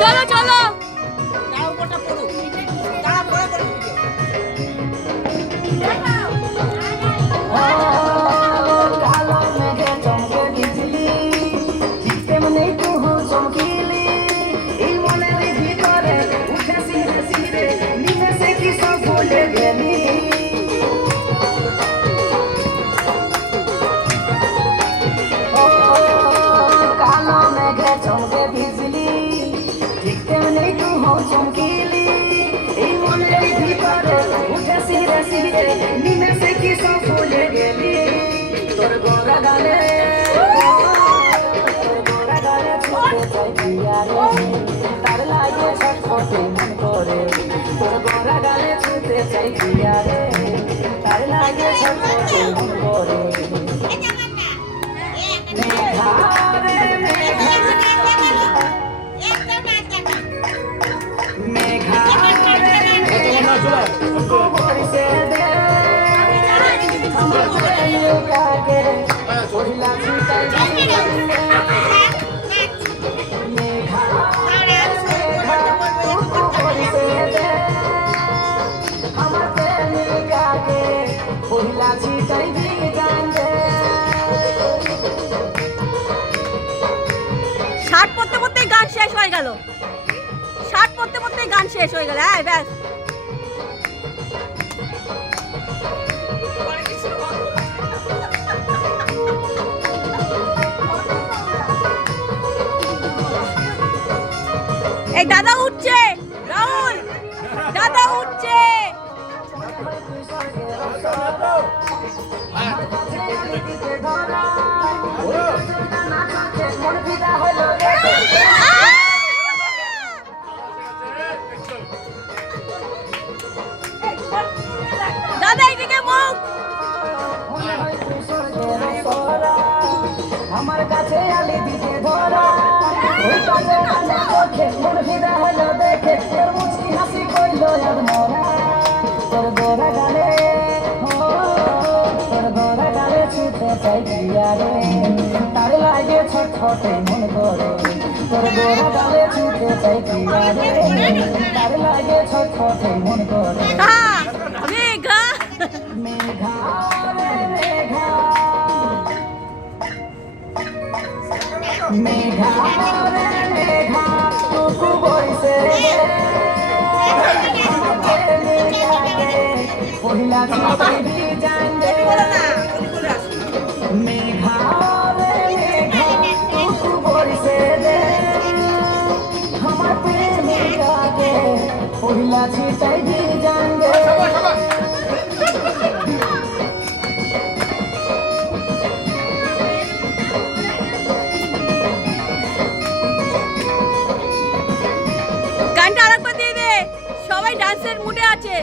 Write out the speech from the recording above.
চলো চলো চমকিলি এই মনের ভিতরে উঠে সিরে সিরে নিমেষে কি সব ভুলে গেলি তোর গোরা গালে ছুটে চাই পিয়ারে তার লাগে ছটফটে মন করে তোর গোরা গালে ছুটে চাই পিয়ারে তার লাগে ছটফটে মন করে মেঘা রে মেঘা শার্ট পরতে পরতেই গান শেষ হয়ে গেল শার্ট পরতে পরতেই গান শেষ হয়ে গেল হ্যাঁ ব্যাস এই দাদা উঠছে রাহুল দাদা উঠছে দাদা এদিকে মুখ আমার কাছে আলি দিকে ধরা ওই কাছে কাছে চোখে মন ফিরা হলো দেখে তোর মুচকি হাসি কইলো আর মরা তোর গোরা গালে তোর গোরা গালে ছুটে চাই পিয়ারে তার লাগে ছটফটে মন করে তোর গোরা গালে ছুটে চাই পিয়ারে তার লাগে ছটফটে মন করে মেঘা মেঘা রে মেঘা মেঘা রে মেঘা টুকু বইছে পহিলা ছুটি জানবে মেঘা রে মেঘা টুকু বইছে আমার প্রেমিকাকে পহিলা ছিটাই জানবে গানটা আরেকবার দিয়ে দে সবাই ডান্সের মুডে আছে